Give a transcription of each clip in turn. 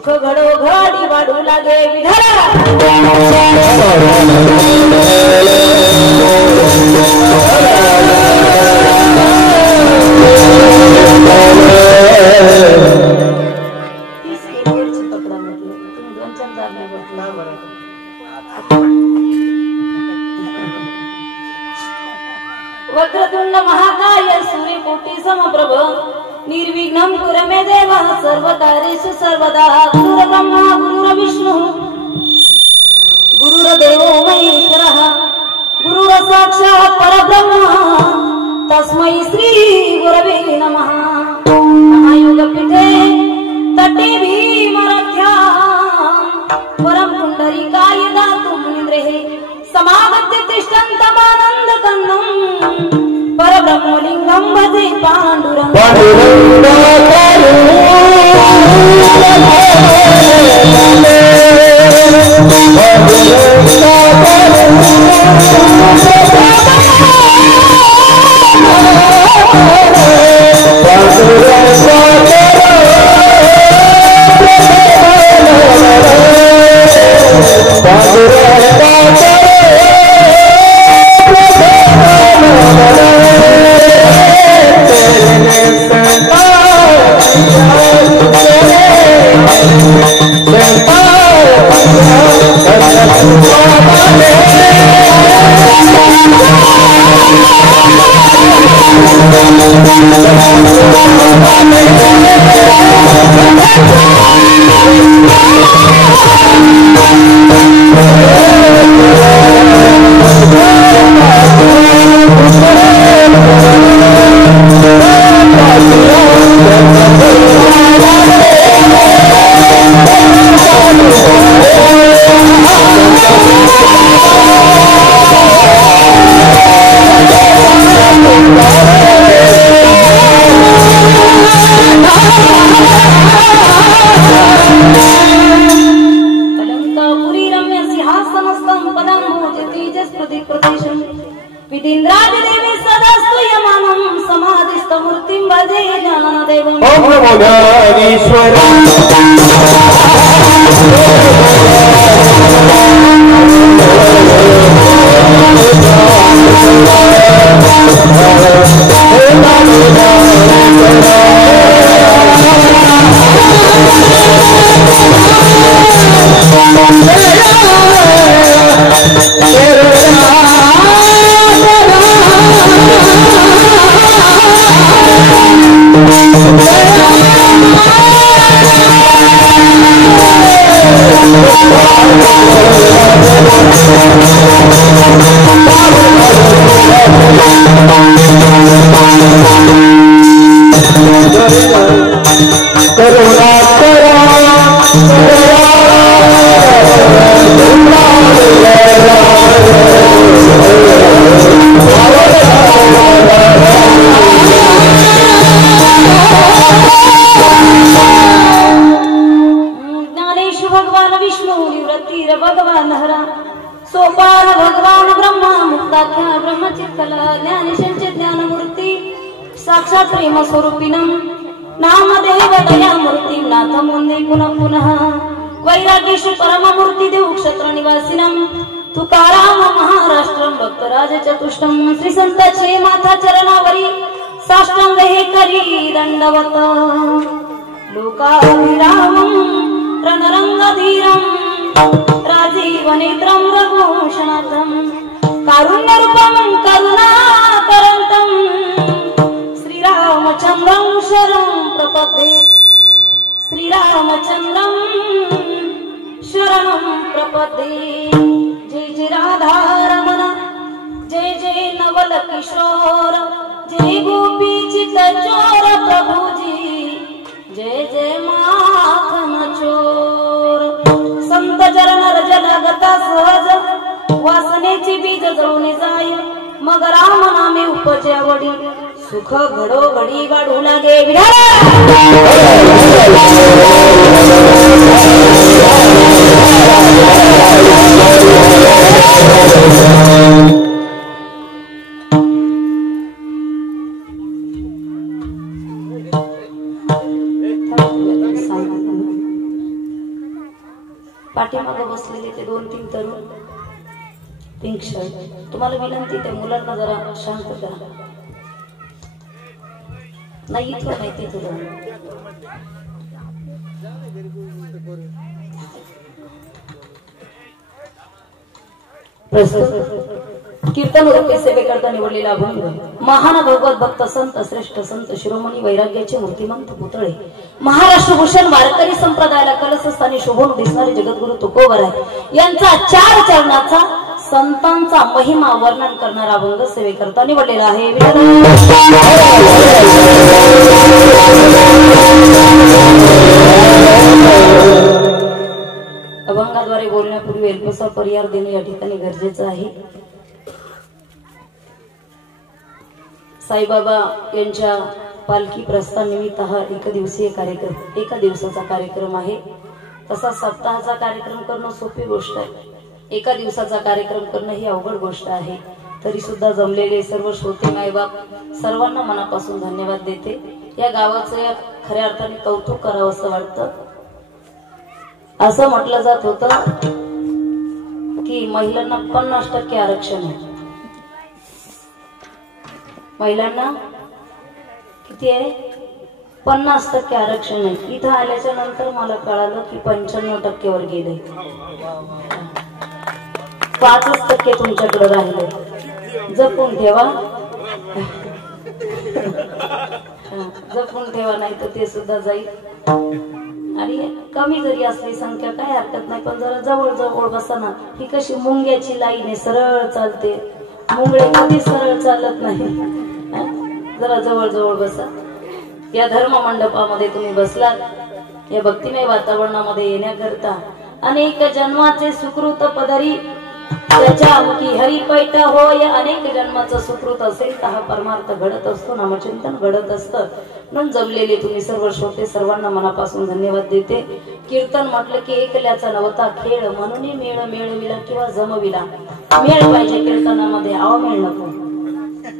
सुख घडो घडी वाढू लागे विधारा वक्रतुंड महाकाय सूर्यकोटि समप्रभ निर्विघ्नं कुरु मे देव सर्वकार्येषु सर्वदा गुरुर्ब्रह्मा गुरुर्विष्णु गुरुर्देवो महेश्वरः गुरुर्साक्षात् परब्रह्म तस्मै श्री गुरवे नमः। महायोगपीठे तटे भीमरथ्यां परम पुंडरीकाय दातु मुनीन्द्रेः समागत्य तिष्ठन्तमानन्दकन्दं परब्रह्मलिंगं भजे सुख घडो घडी वाढू लागे विधारा पाठीमागे बसलेले ते 2-3 तरुण पिंक शर्ट, तुम्हाला विनंती त्या मुलांना जरा शांत करा. नाही इथं नाही तिथं कीर्तन रूपे सेवेकरता निवडलेला अभंग महान भगवत भक्त संत श्रेष्ठ संत शिरोमणी वैराग्याचे मूर्तिमंत पुतळे महाराष्ट्र भूषण वारकरी संप्रदायाला कलशस्थानी शोभून दिसणारे जगद्गुरु तुकोबराय यांचा 4 चरणाचा संतांचा महिमा वर्णन करणारा अभंग सेवेकरता निवडलेला आहे. अभंगाद्वारे बोलण्यापूर्वी अल्पसा पर्याय देणे या ठिकाणी गरजेचं आहे. साईबाबा यांच्या पालखी प्रस्थानानिमित्त हा एक दिवसाचा कार्यक्रम आहे. तसा सप्ताहाचा कार्यक्रम करणं सोपी गोष्ट आहे, एका दिवसाचा कार्यक्रम करणं ही अवघड गोष्ट आहे. तरी सुद्धा जमलेले सर्व श्रोते मायबाप सर्वांना मनापासून धन्यवाद देते. या गावाचं या खऱ्या अर्थाने कौतुक करावं असं वाटतं. असं म्हटलं जात होतं की महिलांना 50% आरक्षण आहे. महिलांना किती आहे? 50% आरक्षण आहे. इथं आल्याच्या नंतर मला कळालं की 95% वर गेले. 5% तुमच्याकडे राहिले. जपून ठेवा, जपून ठेवा, नाही तर ते सुद्धा जाईल. आणि कमी जरी असली संख्या काय हरकत नाही, पण जरा जवळ जवळ बसा ना. ही कशी मुंग्याची लाईन आहे, सरळ चालते. मुंगळे कधी सरळ चालत नाही. जरा जवळ जवळ बसा. या धर्म मंडपामध्ये तुम्ही बसलात, या भक्तिमय वातावरणामध्ये येण्याकरता अनेक जन्माचे सुकृत पदरी त्याच्या मुखी हरिपैठ हो. या अनेक जन्माचं सुकृत असेल तर हा परमार्थ घडत असतो, नामचिंतन घडत असतं. म्हणून जमलेले तुम्ही सर्व श्रोते सर्वांना मनापासून धन्यवाद देते. कीर्तन म्हटलं की एकल्याचा नवता खेळ, म्हणून मेळ मेळविला किंवा जमविला. मेळ पाहिजे कीर्तनामध्ये, अवमेळ नको.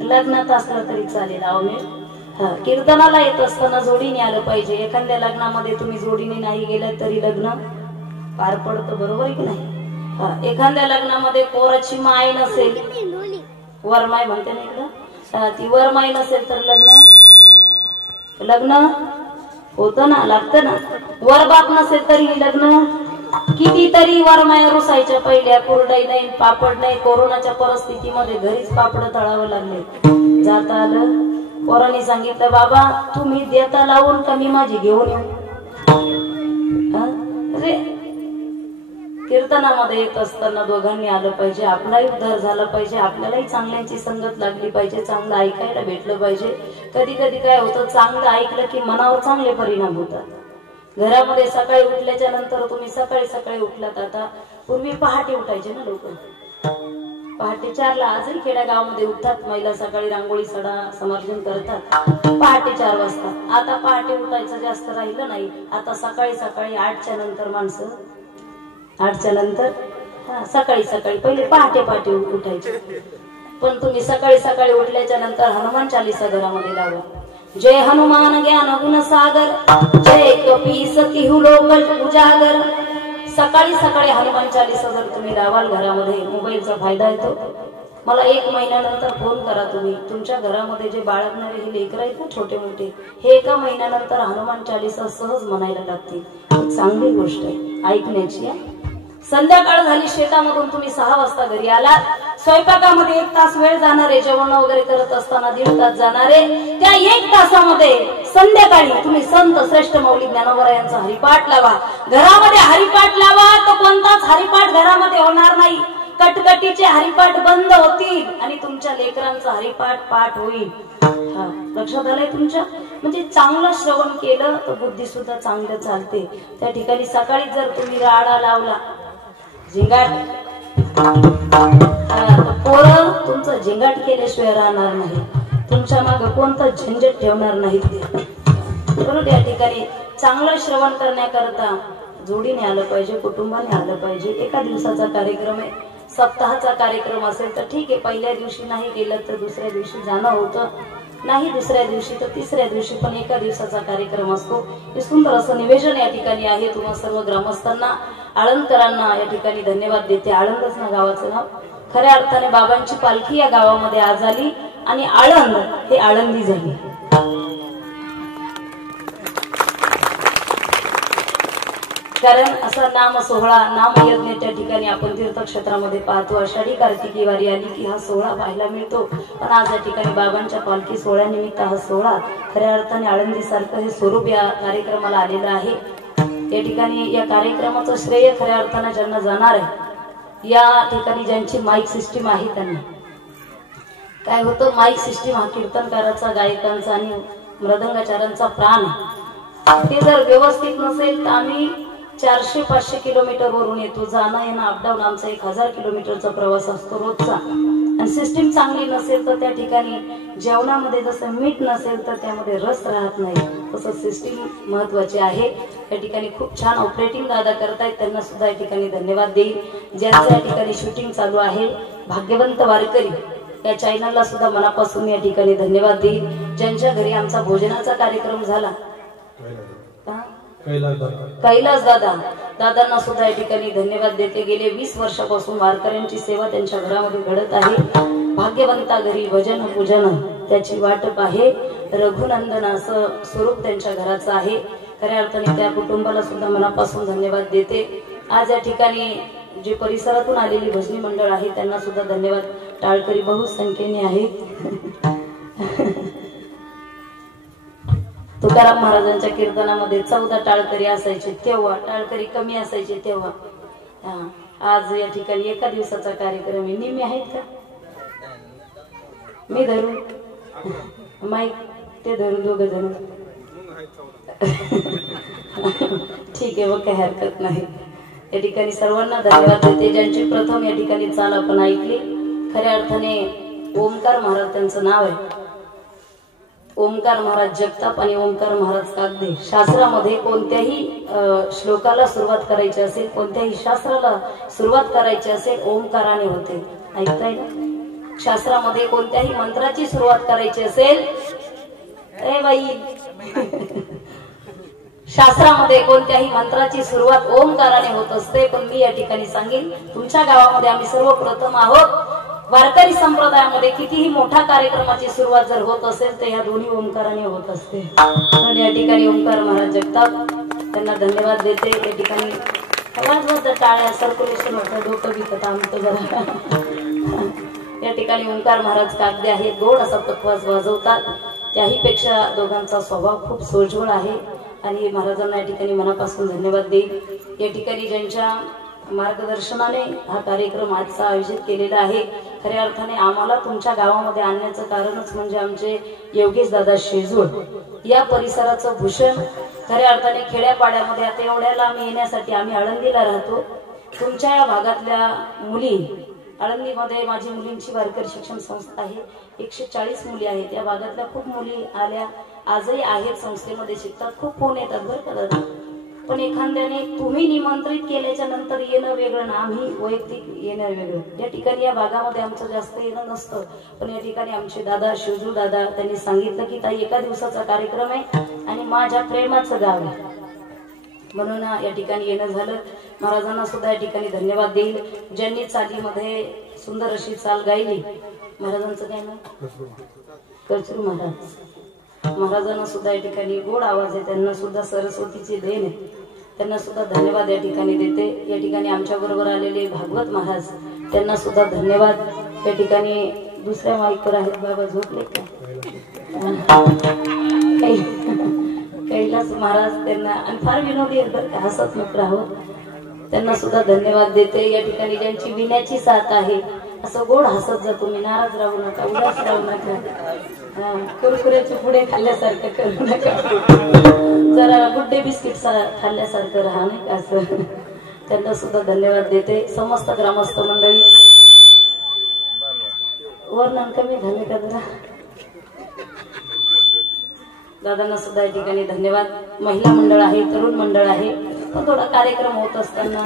लग्नात असलं तरी चालेल, अवमेळ. कीर्तनाला येत असताना जोडीने आलं पाहिजे. एखाद्या लग्नामध्ये तुम्ही जोडीने नाही गेलात तरी लग्न पार पडतं, बरोबर आहे की नाही? एखाद्या लग्नामध्ये पोराची माय नसेल, वरमाय म्हणते ना इकडं, ती वरमाय नसेल तर लग्न होतं ना, लागतं ना. वरबाप नसेल तरी लग्न. कितीतरी वरमाया रुसायच्या पहिल्या, कुरडई नाही, पापड नाही. कोरोनाच्या परिस्थितीमध्ये घरीच पापड तळावं लागले. जाता आलं. पोरांनी सांगितलं, बाबा तुम्ही देता लावून का मी माझी घेऊन येऊ? कीर्तनामध्ये येत असताना दोघांनी आलं पाहिजे. आपलाही उद्धार झाला पाहिजे, आपल्यालाही चांगल्यांची संगत लागली पाहिजे, चांगलं ऐकायला भेटलं पाहिजे. कधी कधी काय होतं, चांगलं ऐकलं की मनावर चांगले परिणाम होतात. घरामध्ये सकाळी उठल्याच्या नंतर तुम्ही सकाळी उठलात. आता पूर्वी पहाटे उठायचे ना लोक, पहाटे 4ला. आजही खेड्यागावामध्ये उठतात महिला, सकाळी रांगोळी सडा समार्जन करतात पहाटे 4 वाजता. आता पहाटे उठायचं जास्त राहिलं नाही. आता सकाळी 8च्या नंतर माणसं, 8च्या नंतर सकाळी पहिले पहाटे उठायचे. पण तुम्ही सकाळी उठल्याच्या नंतर हनुमान चालीसा घरामध्ये लावा. जय हनुमान ज्ञान गुण सागर, जय कपीस तिहु लोक उजागर. सकाळी हनुमान चालीसा जर तुम्ही लावाल घरामध्ये, मोबाईलचा फायदा येतो. मला 1 महिन्यानंतर फोन करा तुम्ही. तुमच्या घरामध्ये जे बाळगणारे हे लेकर आहेत ना छोटे मोठे, हे 1 महिन्यानंतर हनुमान चालीसा सहज म्हणायला लागतील. चांगली गोष्ट आहे ऐकण्याची. संध्याकाळ झाली, शेतामधून तुम्ही 6 वाजता घरी आलात. स्वयंपाकामध्ये 1 तास वेळ जाणारे, जेवण वगैरे करत असताना 1.5 तास जाणारे. त्या 1 तासामध्ये संध्याकाळी तुम्ही संत श्रेष्ठ माऊली ज्ञानोबा यांचा हरिपाठ लावा. घरामध्ये हरिपाठ लावा, तर कोणताच हरिपाठ घरामध्ये होणार नाही. कटकटीचे हरिपाठ बंद होतील आणि तुमच्या लेकरांचा हरिपाठ पाठ होईल. लक्षात आलंय तुमच्या? म्हणजे चांगलं श्रवण केलं तर बुद्धी सुद्धा चांगलं चालते. त्या ठिकाणी सकाळी जर तुम्ही राडा लावला, झिंगाट, पोरं तुमचं झिंगाट केल्याशिवाय राहणार नाही. तुमच्या मागे कोणतं झंझट ठेवणार नाही. बरोबर. या ठिकाणी चांगलं श्रवण करण्याकरता जोडीने आलं पाहिजे, कुटुंबाने आलं पाहिजे. एका दिवसाचा कार्यक्रम आहे. सप्ताहाचा कार्यक्रम असेल तर ठीक आहे, पहिल्या दिवशी नाही गेलं तर दुसऱ्या दिवशी जाणं होतं. नाही दुसऱ्या दिवशी तर तिसऱ्या दिवशी पण एका दिवसाचा कार्यक्रम असतो. हे सुंदर असं निवेदन या ठिकाणी आहे. तुम्हा सर्व ग्रामस्थांना, आळंदकरांना या ठिकाणी धन्यवाद देते. आळंदच ना गावाचं नाव. खऱ्या अर्थाने बाबांची पालखी या गावामध्ये आज आली आणि आळंद हे आळंदी झाली. कारण असा नाम सोहळा, नामयज्ञ त्या ठिकाणी आपण तीर्थक्षेत्रामध्ये पाहतो. आषाढी कार्तिकी वारी आली की हा सोहळा पाहायला मिळतो. पण आज या ठिकाणी बाबांच्या पालखी सोहळ्यानिमित्त हा सोहळा खऱ्या अर्थाने आळंदी सारखं हे स्वरूप या कार्यक्रमाला आलेलं आहे. या ठिकाणी या कार्यक्रमाचं श्रेय खऱ्या अर्थाने ज्यांना जाणार आहे, या ठिकाणी ज्यांची माईक सिस्टीम आहे त्यांना. काय होतं, माईक सिस्टीम हा कीर्तनकाराचा, गायकांचा आणि मृदंगाचारांचा प्राण आहे. ते जर व्यवस्थित नसेल तर आम्ही 400-500 किलोमीटर वरून येतो. जाणं येणं अपडाऊन आमचा 1000 किलोमीटरचा प्रवास असतो रोजचा. आणि सिस्टीम चांगली नसेल तर त्या ठिकाणी जेवणामध्ये जसं मीठ नसेल तर त्यामध्ये रस राहत नाही, तसं सिस्टीम महत्वाची आहे. या ठिकाणी खूप छान ऑपरेटिंग दादा करतायत, त्यांना सुद्धा या ठिकाणी धन्यवाद देईल. ज्यांचं या ठिकाणी शूटिंग चालू आहे भाग्यवंत वारकरी, या चॅनलला सुद्धा मनापासून या ठिकाणी धन्यवाद देईल. ज्यांच्या घरी आमचा भोजनाचा कार्यक्रम झाला, कैलास दादा, दादांना सुद्धा या ठिकाणी धन्यवाद देते. गेले 20 वर्षापासून वारकऱ्यांची सेवा त्यांच्या घरामध्ये घडत आहे. भाग्यवंता घरी भजन पूजन त्याची वाटप आहे. रघुनंदन असं स्वरूप त्यांच्या घराचं आहे. खऱ्या अर्थाने त्या कुटुंबाला सुद्धा मनापासून धन्यवाद देते. आज या ठिकाणी जे परिसरातून आलेली भजनी मंडळ आहे त्यांना सुद्धा धन्यवाद. टाळकरी बहुसंख्येने आहेत. तुकाराम महाराजांच्या कीर्तनामध्ये 14 टाळकरी असायचे तेव्हा, टाळकरी कमी असायचे तेव्हा. आज या ठिकाणी एका दिवसाचा कार्यक्रम आहे. निम्मे आहेत का? मी धरू माईक, ते धरू दोघ जण. ठीक आहे, मग काही हरकत नाही. या ठिकाणी सर्वांना धन्यवाद देते. ज्यांची प्रथम या ठिकाणी चाल आपण ऐकली, खऱ्या अर्थाने ओमकार महाराज त्यांचं नाव आहे. ओमकार महाराज जगताप आणि ओमकार महाराज कागदे. शास्त्रामध्ये कोणत्याही श्लोकाला सुरुवात करायची असेल, कोणत्याही शास्त्राला सुरुवात करायची असेल, ओमकाराने होते. ऐकताय ना? शास्त्रामध्ये कोणत्याही मंत्राची सुरुवात करायची असेल, ए बाई, शास्त्रामध्ये कोणत्याही मंत्राची सुरुवात ओमकाराने होत असते. पण मी या ठिकाणी सांगेन, तुमच्या गावामध्ये आम्ही सर्वप्रथम आहोत. वारकरी संप्रदायामध्ये कितीही मोठा कार्यक्रमाची सुरुवात जर होत असेल तर या दोन्ही ओंकाराने होत असते. या ठिकाणी ओंकार महाराज जगताप, त्यांना धन्यवाद देते. या ठिकाणी टाळ्या, सर्क्युलेशन होतं, डोकं बिकत आमचं जरा. या ठिकाणी ओंकार महाराज कागदे आहेत, गोड असा पखवाज वाजवतात. त्याही पेक्षा दोघांचा स्वभाव खूप सोज्वळ आहे आणि महाराजांना या ठिकाणी मनापासून धन्यवाद देईल. या ठिकाणी ज्यांच्या मार्गदर्शनाने हा कार्यक्रम आजचा आयोजित केलेला आहे, खऱ्या अर्थाने आम्हाला तुमच्या गावामध्ये आणण्याचं कारणच म्हणजे आमचे योगेश दादा शेजूळ, या परिसराचं भूषण. खऱ्या अर्थाने खेड्यापाड्यामध्ये आता एवढ्याला आम्ही येण्यासाठी, आम्ही आळंदीला राहतो, तुमच्या या भागातल्या मुली, आळंदीमध्ये माझी मुलींची वारकरी शिक्षण संस्था आहे, 140 मुली आहेत. या भागातल्या खूप मुली आल्या, आजही आहेत, संस्थेमध्ये शिकतात. खूप फोन येतात बरं का दादा. पण एखाद्याने तुम्ही निमंत्रित केल्याच्या नंतर येणं वेगळं ना आम्ही वैयक्तिक येणं वेगळं. या ठिकाणी या भागामध्ये आमचं जास्त येणं नसतं, पण या ठिकाणी आमचे दादा शेजू दादा त्यांनी सांगितलं की ताई एका दिवसाचा कार्यक्रम आहे आणि माझ्या प्रेमाचं गाव आहे, म्हणून या ठिकाणी येणं झालं. महाराजांना सुद्धा या ठिकाणी धन्यवाद देईल. ज्यांनी चालीमध्ये सुंदर अशी चाल गायली, महाराजांचं काय नाव, कचरू महाराज, महाराजांना सुद्धा या ठिकाणी गोड आवाज आहे, त्यांना सुद्धा सरस्वतीची देण आहे, त्यांना सुद्धा धन्यवाद या ठिकाणी देते. या ठिकाणी आमच्या बरोबर आलेले भागवत महाराज, त्यांना सुद्धा धन्यवाद. या ठिकाणी दुसऱ्या माईकवर आहेत बाबा, झोपले का? कैलास महाराज, त्यांना आणि फार विनोदी आहेत बरं का, हसत मित्र आहोत, त्यांना सुद्धा धन्यवाद देते. या ठिकाणी ज्यांची विण्याची साथ आहे, असं गोड हसत जा तुम्ही, नाराज राहू नका, उदास राहू नका, कुरकुऱ्याचे पुढे खाल्ल्यासारखं करू नका, जरा गुड्डे बिस्किट खाल्ल्यासारखं राहा, नाही का असं. त्यांना सुद्धा धन्यवाद देते. समस्त ग्रामस्थ मंडळी, वर्णन कमी झाले का जरा, दादांना सुद्धा या ठिकाणी धन्यवाद. महिला मंडळ आहे, तरुण मंडळ आहे, पण थोडा कार्यक्रम होत असताना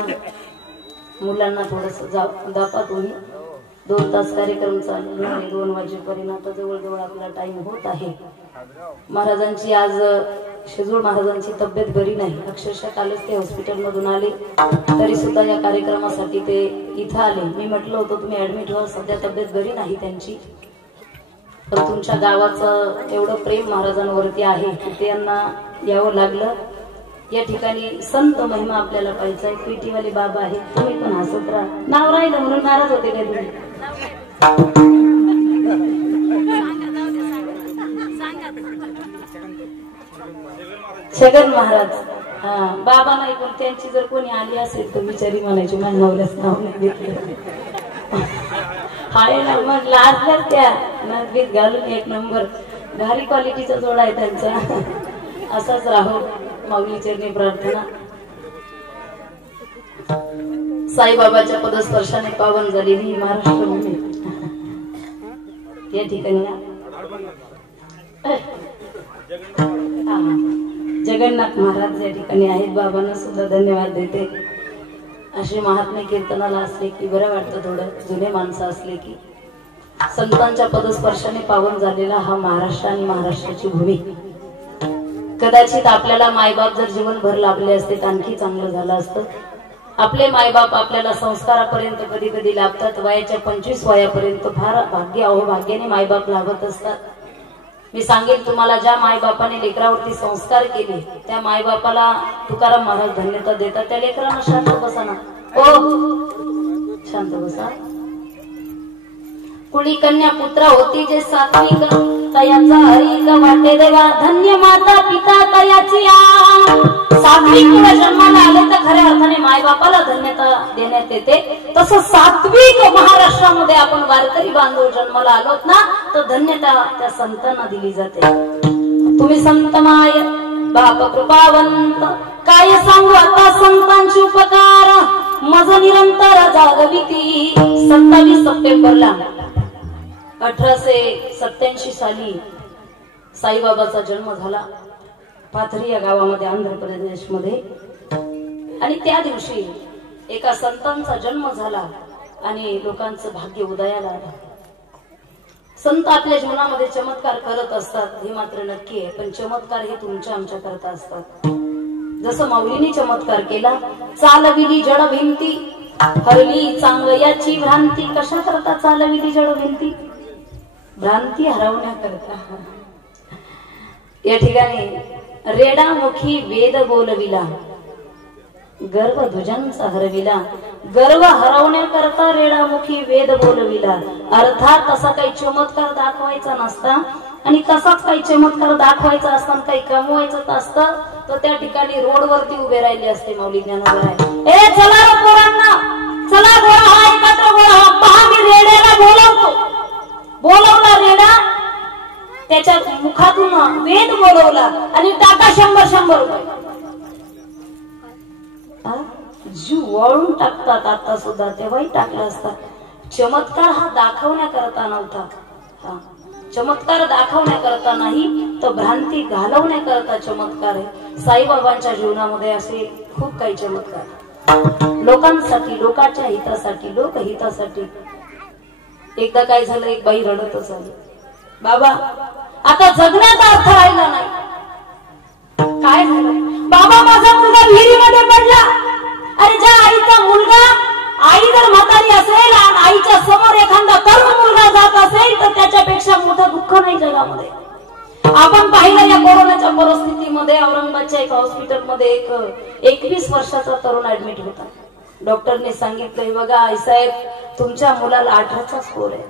मुलांना थोडस दापा तुम्ही. 2 तास कार्यक्रम चालू आहे, 2 वाजेपर्यंत. आता जवळजवळ आपला टाइम होत आहे. महाराजांची आज शेजूळ महाराजांची तब्येत बरी नाही. अक्षरशः कालच ते हॉस्पिटल मधून आले, तरी सुद्धा या कार्यक्रमासाठी ते इथं आले. मी म्हटलं होतं तुम्ही ऍडमिट व्हा, सध्या तब्येत बरी नाही त्यांची. पण तुमच्या गावाचं एवढं प्रेम महाराजांवरती आहे की त्यांना यावं लागलं. या ठिकाणी संत महिमा आपल्याला पाहिजे. पीटी वाले बाबा आहेत, तुम्ही पण हसत राहा. नाव राहिलं म्हणून नाराज होते काय तुम्ही? छगन महाराज. हा बाबा नाही, पण त्यांची जर कोणी आली असेल तर बिचारी म्हणायची माझ्या नवऱ्याच नाव नाही घेतलं. हाय ना, मग लाजल्या त्या नदीत घालून. एक नंबर भारी क्वालिटीचा जोडा आहे त्यांचा. असाच राहो माऊली चरणी प्रार्थना. साईबाबाच्या पदस्पर्शाने पावन झालेली महाराष्ट्र भूमी या ठिकाणी जगन्नाथ महाराज या ठिकाणी आहेत. बाबांना सुद्धा धन्यवाद देते. असे महात्मे कीर्तनाला असले की बरं वाटतं. थोडं जुने माणसं असले की संतांच्या पदस्पर्शाने पावन झालेला हा महाराष्ट्र आणि महाराष्ट्राची भूमी. कदाचित आपल्याला मायबाप जर जीवनभर लाभले असते तर आणखी चांगलं झालं असतं. आपले मायबाप आपल्याला संस्कारापर्यंत कधी कधी लाभतात. वयाच्या 25 वयापर्यंत फार भाग्याने मायबाप लाभत असतात. मी सांगेन तुम्हाला, ज्या मायबापाने लेकरावरती संस्कार केले त्या मायबापाला तुकाराम महाराज धन्यता देतात. त्या लेकरांना शांत बसा ना, ओ शांत बसा. कुळी कन्या पुत्र होती जे सात्विक, तयाचा हरिक वाटे देवा. धन्य माता पिता तयाची सात्विक मुलं जन्माला आले तर खऱ्या अर्थाने मायबापाला धन्यता देण्यात येते. तसं सात्विक महाराष्ट्रामध्ये आपण वारकरी बांधव जन्माला आलोत ना, तर धन्यता त्या संतांना दिली जाते. तुम्ही संतमाय बाप कृपावंत, काय सांगू आता संतांचे उपकार. मज निरंतर जागविती. 27 सप्टेंबरला 1887 साली साईबाबाचा जन्म झाला पाथरी या गावामध्ये, आंध्र प्रदेशमध्ये. आणि त्या दिवशी एका संतांचा जन्म झाला आणि लोकांचं भाग्य उदयाला आलं. संत आपल्या जीवनामध्ये चमत्कार करत असतात हे मात्र नक्की आहे, पण चमत्कार हे तुमच्या आमच्या करता असतात. जसं माऊलीने चमत्कार केला, चालविली जड भिंती, हरली चांगयाची भ्रांती. कशा करता चालविली जड भिंती? भ्रांती हरवण्याकरता. या ठिकाणी रेडामुखी वेद बोलविला, गर्व ध्वजांचा हरविला. गर्व हरवण्याकरता रेडामुखी वेद बोलविला. अर्थात तसा काही चमत्कार दाखवायचा नसता, आणि तसाच काही चमत्कार दाखवायचा असताना काही कमवायचं असतं तर त्या ठिकाणी रोडवरती उभे राहिले असते माऊली ज्ञानोबा. ए चला पोरांना, चला गोळा हा एकत्र गोळा हा. पहा मी रेड्याला बोलवला रेडा, त्याच्या मुखातून वेद बोलवला आणि टाका 100-100 रुपये. जीव वळून टाकतात आता सुद्धा, तेव्हाही टाकला असता. चमत्कार हा दाखवण्याकरता नव्हता. हा चमत्कार दाखवण्याकरता नाही, तर भ्रांती घालवण्याकरता चमत्कार आहे. साईबाबांच्या जीवनामध्ये असे खूप काही चमत्कार, लोकांसाठी, लोकांच्या हितासाठी, लोकहितासाठी. एकदा काय झालं, एक बाई रडतच आली, बाबा आता जगण्याचा अर्थ राहिला नाही. काय झालं? बाबा माझा मुलगा विहिरीमध्ये पडला. अरे ज्या आईचा मुलगा, आई जर म्हातारी असेल आणि आईच्या समोर एखादा तरुण मुलगा जात असेल तर त्याच्यापेक्षा मोठं दुःख नाही जगामध्ये. आपण पाहिलं या कोरोनाच्या परिस्थितीमध्ये औरंगाबादच्या एका हॉस्पिटलमध्ये एक 21 वर्षाचा तरुण ऍडमिट होता. डॉक्टरने सांगितलंय, बघा आईसाहेब तुमच्या मुलाला 18चा स्कोर आहे,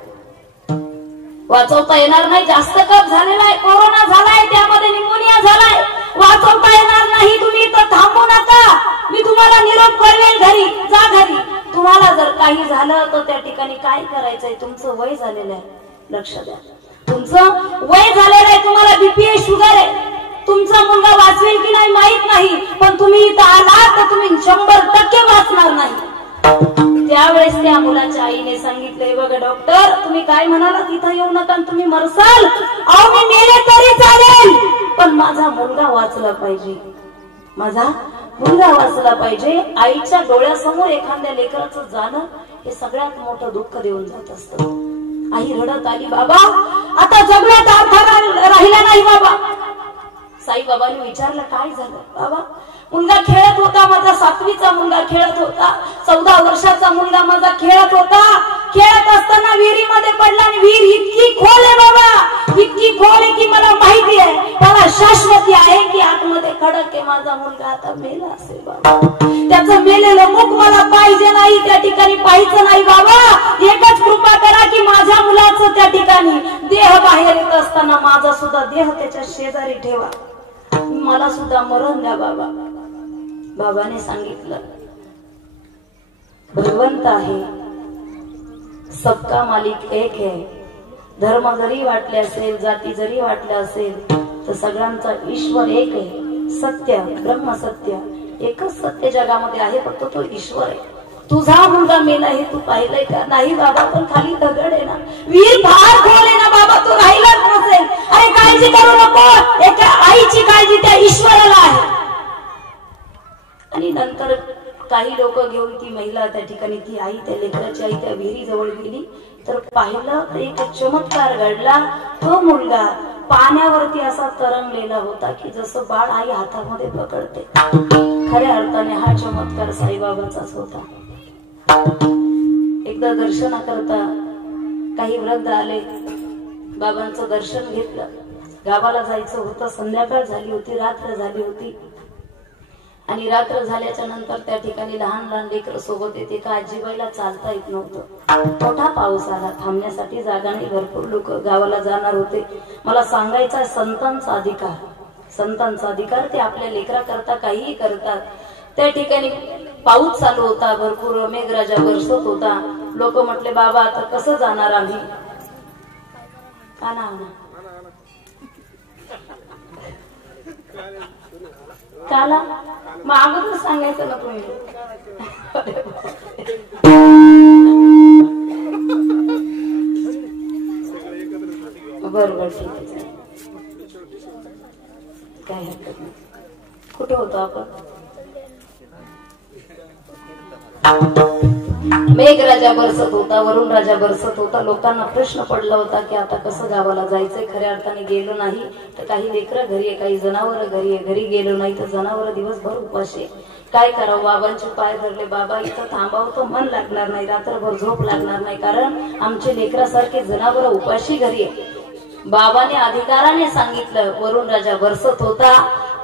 वाचवता येणार नाही, जास्त कप झालेला आहे, कोरोना झालाय, त्यामध्ये निमोनिया झालाय, वाचवता येणार नाही, तुम्ही इथं थांबू नका, मी तुम्हाला निरोप कळवेल घरी, जा घरी. तुम्हाला जर काही झालं तर त्या ठिकाणी काय करायचंय, तुमचं वय झालेलं आहे, लक्ष द्या, तुमचं वय झालेलं आहे, तुम्हाला बीपी आहे, शुगर आहे, तुमचा मुलगा वाचवेल की नाही माहित नाही, पण तुम्ही इथं आलात तर तुम्ही 100% वाचणार नाही. त्यावेळेस त्या मुलाच्या आईने सांगितलंय, बघा डॉक्टर तुम्ही काय म्हणाला, तिथं येऊ नका, तुम्ही मरसाल, अहो मी मेले तरी चालेल, पण माझा मुलगा वाचला पाहिजे, माझा मुलगा वाचला पाहिजे. आईच्या डोळ्यासमोर एखाद्या लेकराचं जाणं हे सगळ्यात मोठं दुःख देऊन जात असतं। आई रडत आली, बाबा आता जगण्यात अर्थ राहिला नाही बाबा। साईबाबांनी विचारलं काय झालं बाबा? मुलगा खेळत होता, माझा 7वीचा मुलगा खेळत होता, 14 वर्षाचा मुलगा माझा खेळत होता, खेळत असताना विहिरीमध्ये पडला आणि विहीर इतकी खोल आहे बाबा, इतकी खोल आहे की मला माहिती आहे, मला शाश्वती आहे की आतमध्ये खडक आहे, माझा मुलगा आता मेला असेल बाबा, त्याचं मेलेलं मुख मला पाहिजे नाही, त्या ठिकाणी पाहायचं नाही बाबा, एकच कृपा करा की माझ्या मुलाचं त्या ठिकाणी देह बाहेर येत असताना माझा सुद्धा देह त्याच्या शेजारी ठेवा, मला सुद्धा मरण द्या बाबा। बाबाने सांगितलं भगवंत आहे, सबका मालिक एक है, धर्म जरी वाटले असेल, जाती जरी वाटले असेल तर सगळ्यांचा ईश्वर एक आहे, सत्य ब्रह्म सत्य एकच सत्य जगामध्ये आहे, फक्त तो ईश्वर आहे। तुझा मुलगा मेला हे तू पाहिलंय का? नाही बाबा, पण खाली दगड आहे ना, वीर फार खोल आहे ना बाबा, तो राहिलाच नसेल। अरे काळजी करू नको, एका आईची काळजी त्या ईश्वराला आहे। आणि नंतर काही लोक घेऊन ती महिला त्या ठिकाणी, ती आई त्या लेकराची आई त्या विहिरी जवळ गेली तर पाहिलं तर एक चमत्कार घडला। तो मुलगा पाण्यावरती असा तरंगलेला होता की जसं बाळ आई हातामध्ये पकडते, खऱ्या अर्थाने हा चमत्कार साईबाबांचाच होता। एकदा दर्शनाकरता काही वृद्ध आले, बाबांचं दर्शन घेतलं, गावाला जायचं होतं, संध्याकाळ झाली होती, रात्र झाली होती आणि रात्र झाल्याच्या नंतर त्या ठिकाणी लहान लहान लेकरं सोबत येते, का आजीबाईला चालता येत नव्हतं, मोठा पाऊस आला, थांबण्यासाठी जागा नाही, भरपूर लोक गावाला जाणार होते। मला सांगायचा संतांचा अधिकार, संतांचा अधिकार, ते आपल्या लेकरा करता काहीही करतात। त्या ठिकाणी पाऊस चालू होता, भरपूर मेघराजा बरसत होता, लोक म्हटले बाबा आता कसं जाणार आम्ही? काला मग अगोदर सांगायचं ना तुम्ही। बरोबर ठीक आहे, काय हरकत नाही। कुठे होतो आपण? मेघराजा बरसत होता, वरुण राजा बरसत होता, लोकांना प्रश्न पडला होता की आता कसं गावाला जायचंय। खऱ्या अर्थाने गेलो नाही तर काही लेकरं घरी आहे, काही जनावर घरी आहे, घरी गेलो नाही तर जनावर दिवसभर उपाशी, काय करावं? बाबांचे पाय धरले, बाबा इथं थांबावं तर मन लागणार नाही, रात्रभर झोप लागणार नाही, कारण आमचे लेकरासारखे जनावर उपाशी घरी आहे। बाबाने अधिकाराने सांगितलं, वरुण राजा बरसत होता,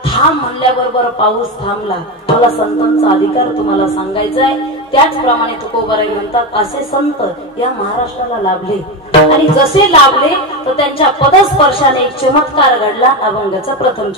थांब म्हणल्याबरोबर पाऊस थांबला। मला संतांचा अधिकार तुम्हाला सांगायचा आहे। त्याचप्रमाणे तुकोबाराई म्हणतात, असे संत या महाराष्ट्राला लाभले आणि जसे लाभले तर त्यांच्या पदस्पर्शाने एक चमत्कार घडला। अभंगाचा प्रथम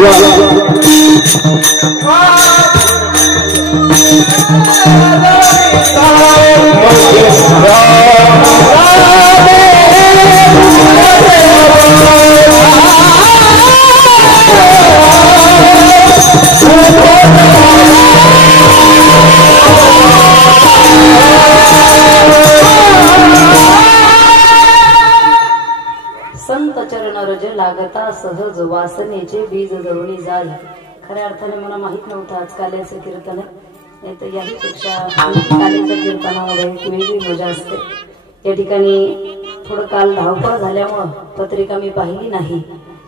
संत चरण रज लागता सहज वासनेचे बीज जळून जाल. खऱ्या अर्थाने मला माहित नव्हतं आज काल्याचं कीर्तन नाही तर याहीपेक्षा काल्याच्या कीर्तनामध्ये एक वेगळी मजा असते. या ठिकाणी थोडं काल धावपळ झाल्यामुळं पत्रिका मी पाहिली नाही,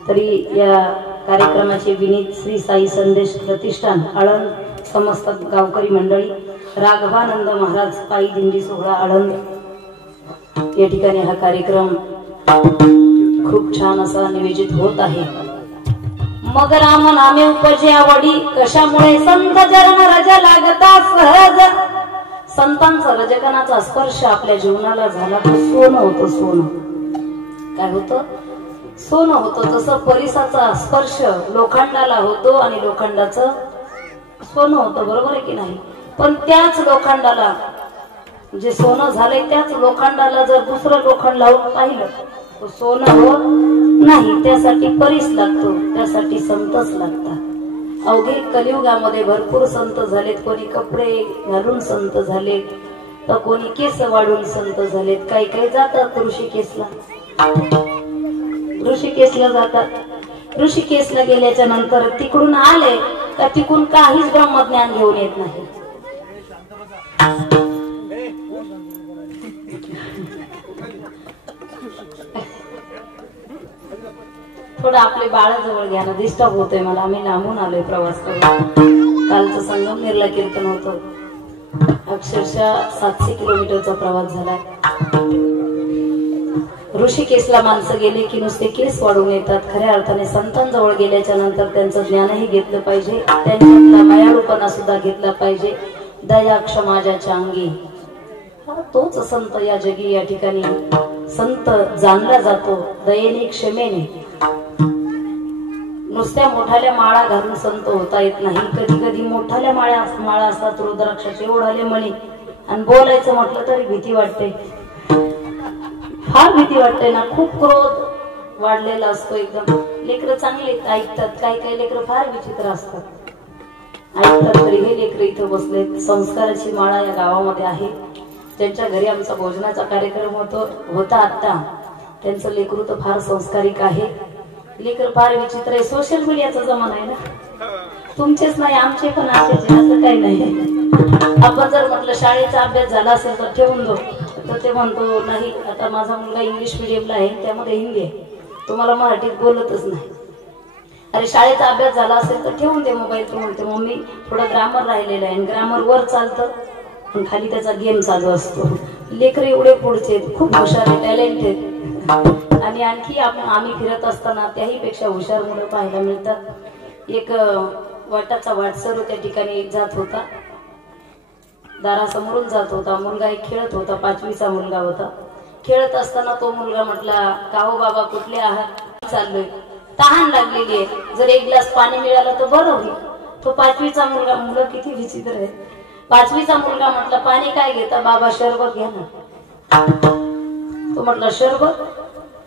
तरी या कार्यक्रमाचे विनीत श्री साई संदेश प्रतिष्ठान आळंद समस्त गावकरी मंडळी राघवानंद महाराज पायी दिंडी सोहळा आळंद या ठिकाणी हा कार्यक्रम खूप छान असा नियोजित होत आहे. मग राम नामे उपजे आवडी कशामुळे संत चरण रज लागता सहज. संतांचा रजकणाचा स्पर्श आपल्या जीवनाला झाला तर सोनं होतं. सोनं काय होतं? सोनं होतं. तसं परिसाचा स्पर्श लोखंडाला होतो आणि लोखंडाचं सोनं होतं. बरोबर आहे की नाही? पण त्याच लोखंडाला जे सोनं झालंय त्याच लोखंडाला जर दुसरं लोखंड लावून पाहिलं तर सोनं होत नाही. त्यासाठी परीस लागतो, त्यासाठी संतच लागतात. अवघे कलियुगामध्ये भरपूर संत झालेत. कोणी कपडे घालून संत झालेत तर कोणी केस वाढून संत झालेत. काही काही जातात ऋषिकेशला. ऋषिकेशला जातात. ऋषिकेशला गेल्याच्या नंतर तिकडून आले का तिकडून काहीच ब्रह्मज्ञान घेऊन येत नाही. थोडं आपले बाळाजवळ घ्या ना, डिस्टर्ब होतोय मला. आम्ही लांबून आलोय प्रवास करून. कालचं संगमनेरला कीर्तन होतं. अक्षरशः 700 किलोमीटरचा प्रवास झालाय. ऋषिकेशला माणसं गेले की नुसते केस वाढून येतात. खऱ्या अर्थाने संतांजवळ गेल्याच्या नंतर त्यांचं ज्ञानही घेतलं पाहिजे, त्यांच्यातला मायाळूपणा सुद्धा घेतला पाहिजे. दया क्षमा ज्याच्या अंगी तोच संत या जगी. या ठिकाणी संत जाणला जातो दयेने क्षमेने. नुसत्या मोठाल्या माळा घालून संत होता येत नाही. कधी कधी मोठाल्या माळा असतात रुद्राक्षाचे ओढाले मणी आणि बोलायचं म्हटलं तरी भीती वाटते. फार भीती वाटते ना. खूप क्रोध वाढलेला असतो एकदम. लेकरं चांगले ऐकतात. काही काही लेकरं फार विचित्र असतात. ऐकतात तरी हे लेकरं इथं बसले. संस्काराची माळा या गावामध्ये आहे. ज्यांच्या घरी आमचा भोजनाचा कार्यक्रम होता आता, त्यांचं लेकरू तर फार संस्कारिक आहे. लेकर फार विचित्र आहे. सोशल मीडियाचा जमाना आहे ना. तुमचेच नाही आमचे पण असेच आहे, असं काही नाही. आपण जर म्हटलं शाळेचा अभ्यास झाला असेल तर ठेवून दो, तर ते म्हणतो नाही. आता माझा मुलगा इंग्लिश मिडियमला आहे, त्यामध्ये हिंदी आहे, तुम्हाला मराठीत बोलतच नाही. अरे शाळेचा अभ्यास झाला असेल तर ठेवून दे मोबाईल. तो म्हणते मम्मी थोडं ग्रामर राहिलेलं आहे. ग्रामर वर चालतं पण खाली त्याचा गेम चालू असतो. लेकर एवढे पुढचे खूप हुशार आहे, टॅलेंटेड. आणि आणखी आम्ही फिरत असताना त्याही पेक्षा हुशार मुलं पाहायला मिळतात. एक वाटाचा वाटसर त्या ठिकाणी जात होता. दारासमोरून जात होता. मुलगा एक खेळत होता. 5वीचा मुलगा होता. खेळत असताना तो मुलगा म्हटला, का हो बाबा कुठले आहात? चाललोय, तहान लागलेली आहे, जर एक ग्लास पाणी मिळालं तर बरं होईल. तो 5वीचा मुलगा, मुलं किती विचित्र आहे. 5वीचा मुलगा म्हटला पाणी काय घेता? बाबा शरबत घ्या ना. तो म्हटला शरबत?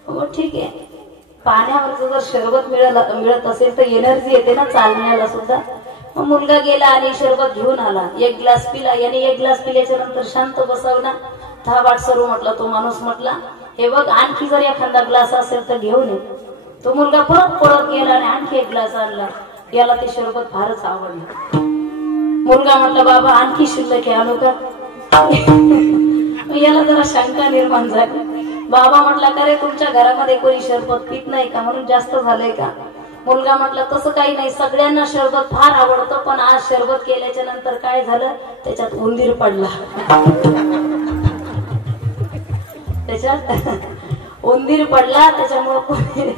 हो ठीक आहे. पाण्यावरचं जर शरबत मिळत असेल तर एनर्जी येते ना चालण्याला सुद्धा. मग मुलगा गेला आणि शरबत घेऊन आला. एक ग्लास पिला. याने एक ग्लास पिल्याच्या नंतर शांत बसवला. दहा वाट सरू म्हटला. तो माणूस म्हटला हे बघ आणखी जर एखादा ग्लास असेल तर घेऊन ये. तो मुलगा परत पळत गेला आणि आणखी एक ग्लास आणला. याला ते शरबत फारच आवडलं. मुलगा म्हटला बाबा आणखी शिल्लक आहे, आणू का? याला जरा शंका निर्माण झाली. बाबा म्हटला का रे तुमच्या घरामध्ये कोणी शरबत पित नाही का, म्हणून जास्त झालंय का? मुलगा म्हटला तसं काही नाही, सगळ्यांना शरबत फार आवडतं, पण आज शरबत केल्याच्या नंतर काय झालं, त्याच्यात उंदीर पडला. त्याच्यात उंदीर पडला, त्याच्यामुळे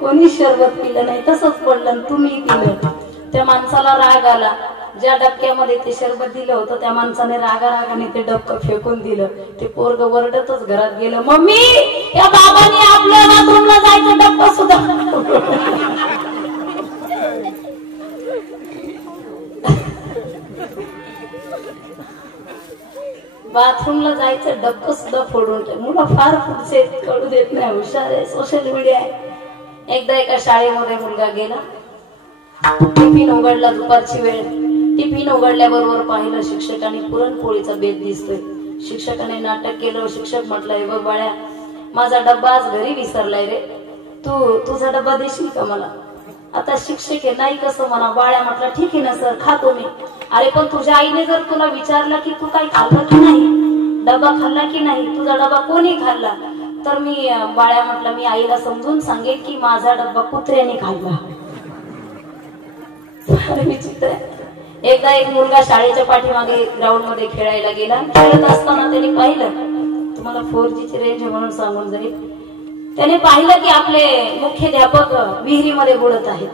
कोणी शरबत पिलं नाही, तसंच पडलं. तुम्ही पिलं. त्या माणसाला राग आला. ज्या डबक्यामध्ये ते शरबत दिलं होतं त्या माणसाने रागारागाने ते डबकं फेकून दिलं. ते पोरग वरडतच घरात गेलं, मम्मी या बाबाने आपल्या बाथरूमला जायचं डबकं सुद्धा. बाथरूमला जायचं डब्ब सुद्धा फोडून ठेव. मुलं फार पुढचे कळू देत नाही, हुशार आहे, सोशल मीडिया आहे. एकदा एका शाळेमध्ये मुलगा गेला, टिफिन उघडला, दुपारची वेळ. टिफिन उघडल्याबरोबर पाहिलं शिक्षकांनी पुरणपोळीचा बेत दिसतोय. शिक्षकाने नाटक केलं. शिक्षक म्हटलंय, बघ बाळ्या, माझा डब्बा आज घरी विसरलाय रे, तू तुझा डब्बा देशील का मला? आता शिक्षक आहे, नाही कसं म्हणा. बाळ्या म्हटलं, ठीक आहे ना सर, खातो मी. अरे पण तुझ्या आईने जर तुला विचारलं की तू काही खाल्लं की नाही, डबा खाल्ला की नाही, तुझा डबा कोणी खाल्ला, तर मी बाळ्या म्हटलं, मी आईला समजून सांगेन की माझा डब्बा कुत्र्याने खाल्ला. विचित्र. एकदा एक मुलगा शाळेच्या पाठीमागे ग्राउंड मध्ये खेळायला गेला. खेळत असताना त्याने पाहिलं, तुम्हाला 4G ची रेंज म्हणून सांगून जाईल, त्याने पाहिलं की आपले मुख्याध्यापक विहिरीमध्ये बुडत आहेत.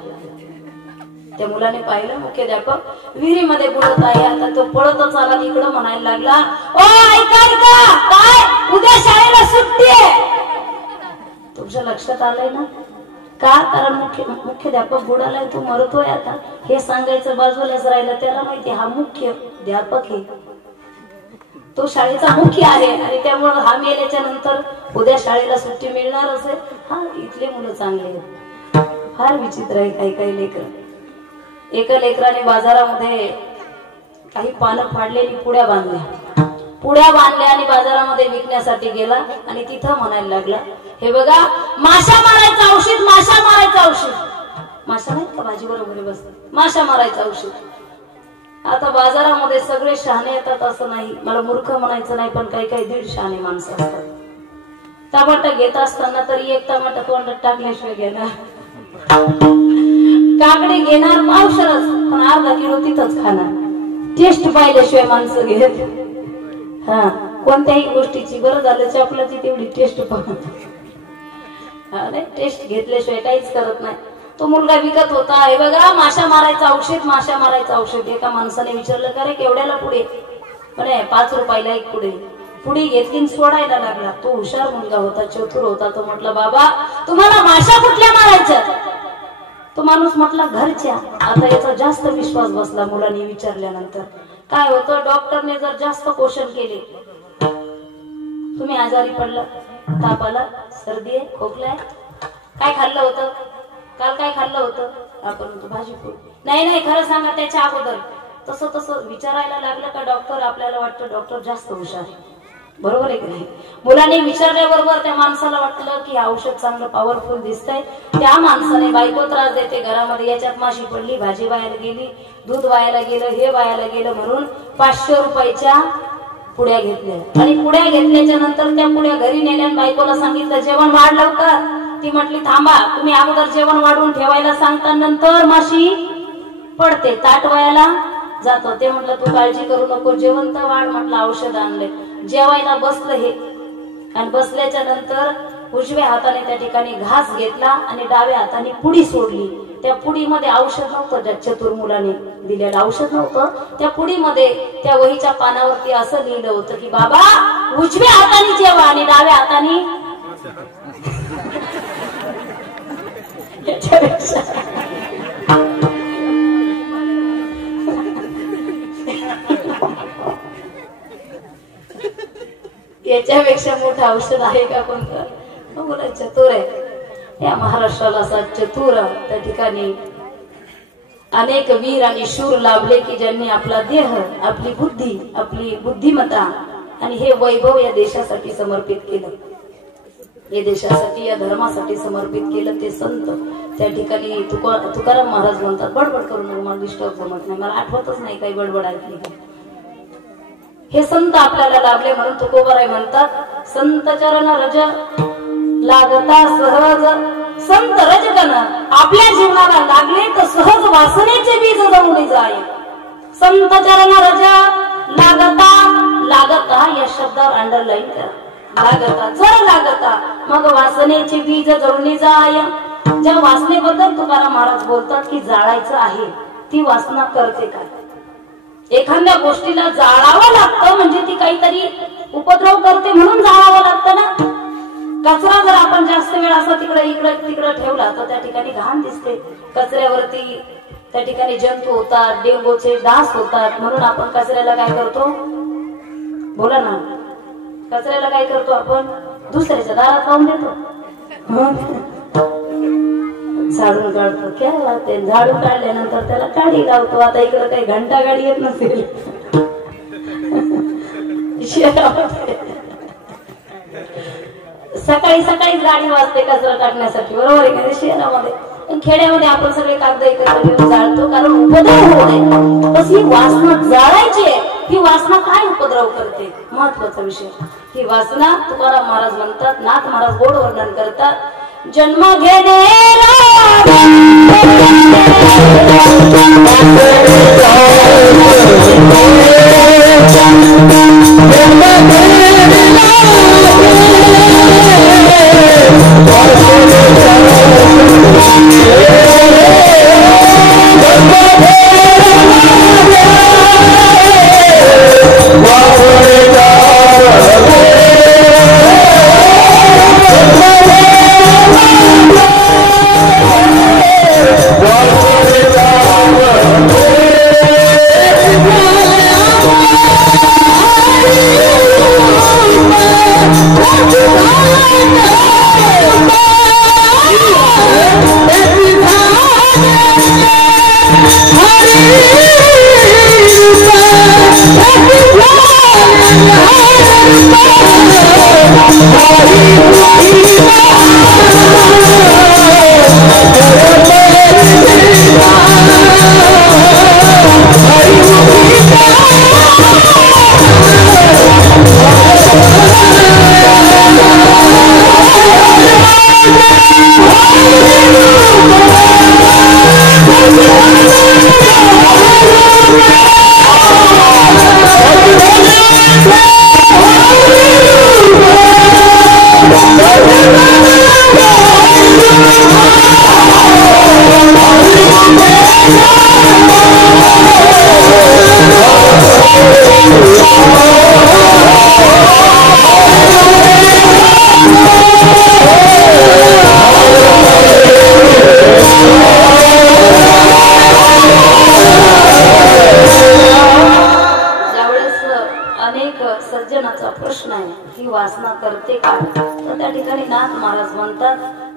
त्या मुलाने पाहिलं मुख्याध्यापक विहिरीमध्ये बुडत आहे. आता तो पळतच आला, इकडं म्हणायला लागला, ओ ऐकाल का, काय उद्या शाळेला सुट्टी आहे. तुमच्या लक्षात आलंय ना? का? कारण मुख्याध्यापक बुडालाय, तो मरतोय. आता हे सांगायचं बाजूलाच राहिलं. त्याला माहिती हा मुख्याध्यापक आहे, तो शाळेचा मुख्य आहे, आणि त्यामुळे हा मेल्याच्या नंतर उद्या शाळेला सुट्टी मिळणार असेल. हा, इथले मुलं चांगले आहेत. फार विचित्र आहे काही काही लेकर. एका लेकराने बाजारामध्ये काही पानं फाडलेली पुड्या बांधल्या आणि बाजारामध्ये विकण्यासाठी गेला. आणि तिथं म्हणायला लागला, हे बघा, माशा मारायचं औषध, माशा मारायचं औषध. माशा नाही का भाजी बरोबर बसतात, माशा मारायचं औषध. आता बाजारामध्ये सगळे शहाणे येतात असं नाही, मला मूर्ख म्हणायचं नाही, पण काही काही 150 शहाणे माणसं असतात. टमाटा घेत असताना तरी एक टमाटा तोंडात टाकल्याशिवाय घेणार, काकडे घेणार पावशरच, पण अर्धा किलो तिथंच खाणार. टेस्ट पाहिल्याशिवाय माणसं घेत. हा, कोणत्याही गोष्टीची, बरं झालं चपलाची तेवढी टेस्ट पाहत, नाही टेस्ट घेतल्याशिवाय काहीच करत नाही. तो मुलगा विकत होता, हे बघा, माशा मारायचं औषध, माशा मारायचं औषध. एका माणसाने विचारलं, का रे केवढ्याला पुढे? म्हणे 5 रुपयाला एक पुढे. पुढी घेतली, सोडायला लागला. तो हुशार मुलगा होता, चतुर होता. तो म्हटलं, बाबा तुम्हाला माशा कुठल्या मारायच्या? तो माणूस म्हटला, घरच्या. आता याचा जास्त विश्वास बसला मुलांनी विचारल्यानंतर. काय होतं, डॉक्टरने जर जास्त क्वेश्चन केले, तुम्ही आजारी पडला, ताप आला, सर्दी आहे, खोकला आहे, काय खाल्लं होतं, काल काय खाल्लं होतं, आपण भाजी पोळी, नाही खरं सांगा त्याच्या अगोदर, तसं तसं विचारायला लागलं का डॉक्टर, आपल्याला वाटतं डॉक्टर जास्त हुशार आहे. बरोबर आहे की नाही? मुलांनी विचारल्याबरोबर त्या माणसाला वाटलं की औषध चांगलं पॉवरफुल दिसतंय. त्या माणसाने, बायको त्रास देते घरामध्ये, याच्यात माशी पडली, भाजी वायाला गेली, दूध वायाला गेलं, हे वायाला गेलं, म्हणून 500 रुपयाच्या पुड्या घेतल्या. आणि पुड्या घेतल्याच्या नंतर त्या पुड्या घरी नेल्या. बायकोला सांगितलं, जेवण वाढ लवकर. ती म्हटली, थांबा, तुम्ही अगोदर जेवण वाढवून ठेवायला सांगता, नंतर माशी पडते, ताट वायाला जातो. ते म्हटलं, तू काळजी करू नको, जेवण तर वाढ. म्हटलं, औषध आणले. जेवायला बसलं हे, आणि बसल्याच्या नंतर उजव्या हाताने त्या ठिकाणी घास घेतला आणि डाव्या हाताने पुडी सोडली. त्या पुडीमध्ये औषध नव्हतं, ज्या चतुर मुलाने दिलेलं औषध नव्हतं. त्या पुडीमध्ये, त्या वहीच्या पानावरती असं लिहिलं होतं की, बाबा उजव्या हाताने जेवा आणि डाव्या हाताने याच्यापेक्षा मोठं औषध आहे का कोणतं? मुलं चतुर आहे. या महाराष्ट्राला असा चतुर त्या ठिकाणी अनेक वीर आणि शूर लाभले की ज्यांनी आपला देह, आपली बुद्धी, आपली बुद्धिमत्ता आणि हे वैभव या देशासाठी समर्पित केलं. या देशासाठी, या धर्मासाठी समर्पित केलं. ते संत त्या ठिकाणी तुकाराम महाराज म्हणतात, बडबड करून मला डिस्टर्ब जमत नाही, मला आठवतच नाही काही बडबड ऐकली. हे संत आपल्याला लाभले म्हणून तुकोबाराय म्हणतात, संत चरण रज लागता सहज, संत रजगण आपल्या जीवनाला लागले तर सहज वासनेचे बीज जळून जाय. संत चरण रज लागता या शब्दावर अंडरलाईन करा. लागता, जर लागता मग वासनेचे बीज जळून जाय. ज्या वासनेबद्दल तुकाराम महाराज बोलतात की जाळायचं आहे, ती वासना करते काय? एखाद्या गोष्टीला जाळावं लागतं म्हणजे ती काहीतरी उपद्रव करते म्हणून जाळावं लागतं ना. कचरा जर आपण जास्त वेळ असा तिकडे ठेवला तर त्या ठिकाणी घाण दिसते. कचऱ्यावरती त्या ठिकाणी जंतू होतात, डेंगूचे डास होतात, म्हणून आपण कचऱ्याला काय करतो, बोला ना, कचऱ्याला काय करतो आपण? दुसऱ्याच्या दारात लावून देतो, झाडून काढतो. क्या बात आहे. झाडून काढल्यानंतर त्याला काडी लावतो. आता इकडे काही घंटा गाडी येत नसेल, सकाळी सकाळीच गाडी वाजते कचरा टाकण्यासाठी, बरोबर आहे का? शहरामध्ये, खेड्यामध्ये आपण सगळे कागद एकत्र घेऊन जाळतो, कारण उपद्रव होऊ नये. तशी ही वासना जाळायची आहे. ही वासना काय उपद्रव करते? महत्वाचा विषय. ही वासना तुकाराम महाराज म्हणतात, नाथ महाराज गोड वर्णन करतात. जन्म घेणेला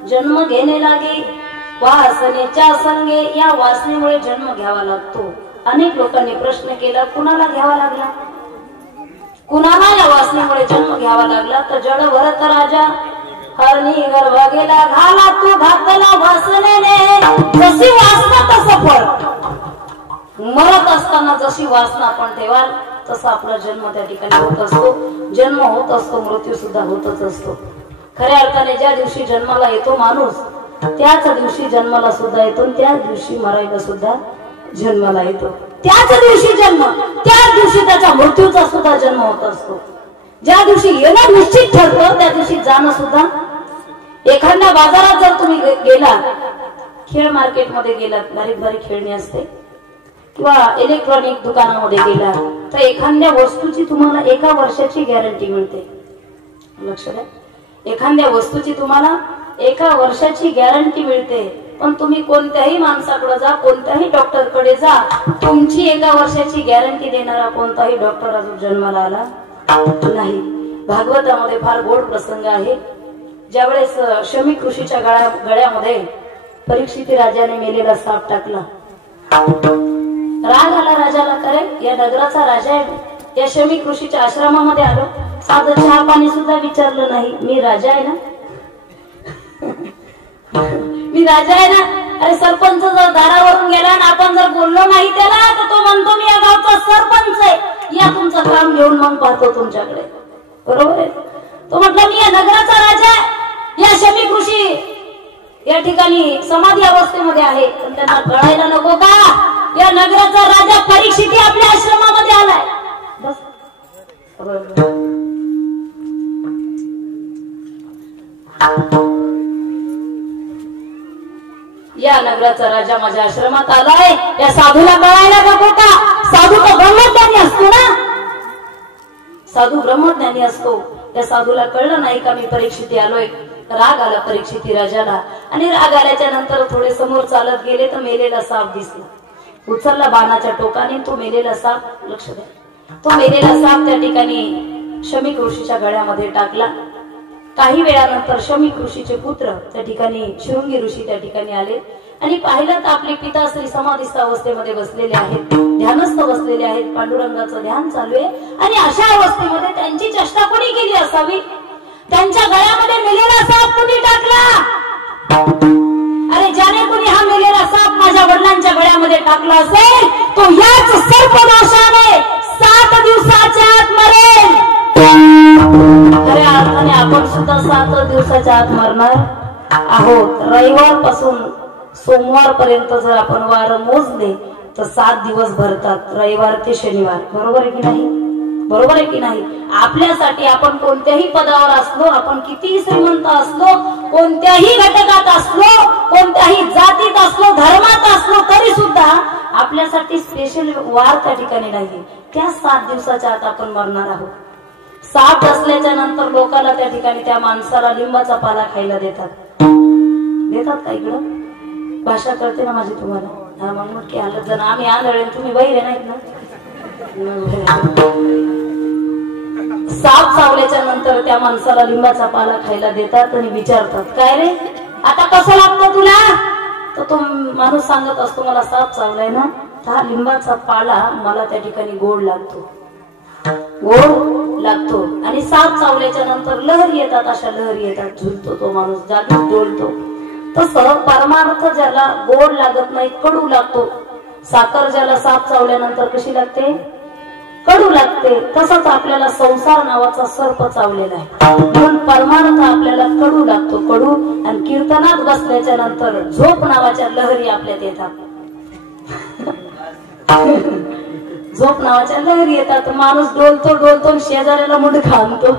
जन्म घेणे लागे वासनेच्या संगे. या वासनेमुळे जन्म घ्यावा लागतो. अनेक लोकांनी प्रश्न केला, कुणाला घ्यावा लागला? कुणाला या वासनेमुळे जन्म घ्यावा लागला? तर जड भरत राजा हरणी गर्भ गेला घाला, तू घातला वासनेने. जशी वासना तसं फळ. मरत असताना जशी वासना आपण ठेवाल तसा आपला जन्म त्या ठिकाणी होत असतो. जन्म होत असतो, मृत्यू सुद्धा होतच असतो. खऱ्या अर्थाने ज्या दिवशी जन्माला येतो माणूस, त्याच दिवशी जन्माला सुद्धा येतो, त्याच दिवशी मरायला सुद्धा जन्माला येतो. त्याच दिवशी जन्म, त्याच दिवशी त्याच्या मृत्यूचा सुद्धा जन्म होत असतो. ज्या दिवशी येणं निश्चित ठरतं त्या दिवशी जाणं सुद्धा. एखाद्या बाजारात जर तुम्ही गेला, खेळ मार्केटमध्ये गेलात, बारीक बारीक खेळणी असते, किंवा इलेक्ट्रॉनिक दुकानामध्ये गेला, तर एखाद्या वस्तूची तुम्हाला 1 वर्षाची गॅरंटी मिळते. लक्ष द्या, एखाद्या वस्तूची तुम्हाला 1 वर्षाची गॅरंटी मिळते. पण तुम्ही कोणत्याही माणसाकडे जा, कोणत्याही डॉक्टरकडे जा, तुमची 1 वर्षाची गॅरंटी देणारा कोणताही डॉक्टर अजून जन्माला आला नाही. भागवतामध्ये फार गोड प्रसंग आहे. ज्यावेळेस शमी ऋषीच्या गळ्यामध्ये परीक्षित राजाने मेलेला साप टाकला. राग आला राजाला, करे या नगराचा राजा आहे, या शमी ऋषीच्या आश्रमामध्ये आलो, साधं चहा पाणी सुद्धा विचारलं नाही. मी राजा आहे ना, मी राजा आहे ना. अरे सरपंच जर दारावरून गेला आणि आपण जर बोललो नाही त्याला, तर तो म्हणतो मी या गावचा सरपंच आहे, या तुमचं काम घेऊन मग पाहतो तुमच्याकडे. बरोबर आहे. तो म्हटला मी या नगराचा राजा आहे. या शमी ऋषी या ठिकाणी समाधी अवस्थेमध्ये आहे, पण त्यांना कळायला नको का या नगराचा राजा परीक्षित आपल्या आश्रमामध्ये आलाय. बस या नगराचा राजा माझ्या आश्रमात आलाय, या साधूला कळायला नको का? साधू तो ब्रह्मज्ञानी असतो ना, साधू ब्रह्मज्ञानी असतो. त्या साधूला कळलं नाही का मी परीक्षित आलोय. राग आला परीक्षित राजाला, आणि राग आल्याच्या नंतर थोडे समोर चालत गेले तर मेलेला साप दिसला. उचलला बाणाच्या टोकाने तो मेलेला साप. लक्ष द्या, तो मेलेला साप त्या ठिकाणी शमीक ऋषीच्या गळ्यामध्ये टाकला. काही वेळानंतर शमीक ऋषीचे पुत्र त्या ठिकाणी शृंगी ऋषी त्या ठिकाणी आले आणि पाहिलं तर आपले पिताश्री समाधिस्थ अवस्थेमध्ये बसलेले आहेत, ध्यानस्थ बसलेले आहेत, पांडुरंगाचं ध्यान चालू आहे. आणि अशा अवस्थेमध्ये त्यांची चेष्टा कोणी केली असावी? त्यांच्या गळ्यामध्ये मेलेला साप कोणी टाकला? अरे ज्याने कोणी हा मेलेला साप माझ्या वडिलांच्या गळ्यामध्ये टाकला असेल तो याच सर्पदोषाने 7 दिवसाच्या आत मरेल. खऱ्या अर्थाने आपण सुद्धा 7 दिवसाच्या आत मरणार आहोत. रविवार पासून सोमवार पर्यंत जर आपण वार मोजले तर 7 दिवस भरतात, रविवार ते शनिवार. बरोबर आहे की नाही? बरोबर आहे की नाही? आपल्यासाठी आपण कोणत्याही पदावर असलो, आपण कितीही श्रीमंत असलो, कोणत्याही घटकात असलो, कोणत्याही जातीत असलो, धर्मात असलो, तरी सुद्धा आपल्यासाठी स्पेशल वार त्या ठिकाणी नाही. त्या 7 दिवसाच्या आत आपण मरणार आहोत. साप असल्याच्या नंतर लोकांना त्या ठिकाणी त्या माणसाला लिंबाचा पाला खायला देतात. देतात का? इकडं भाषा कळते ना माझी तुम्हाला? हा, म्हणून की आलं जण आम्ही आंधळे तुम्ही बहिरे नाहीत ना. साप चावल्याच्या नंतर त्या माणसाला लिंबाचा पाला खायला देतात आणि विचारतात, काय रे आता कसं लागतं तुला? तर तो माणूस सांगत असतो, मला साप चावलाय ना, हा लिंबाचा पाला मला त्या ठिकाणी गोड लागतो, गोड लागतो. आणि साप चावल्याच्या नंतर लहरी येतात, अशा लहरी येतात, झुलतो तो माणूस, जागीच डोलतो. तसं परमार्थ ज्याला गोड लागत नाही, कडू लागतो. साखर ज्याला साप चावल्यानंतर कशी लागते? कडू लागते. तसंच आपल्याला संसार नावाचा सर्प चावलेला आहे, म्हणून परमार्थ आपल्याला कडू लागतो, कडू. आणि कीर्तनात बसल्याच्या नंतर झोप नावाच्या लहरी आपल्यात येतात. झोप नावाच्या लहरी येतात. माणूस डोलतो शेजाऱ्याला मुंडका आणतो,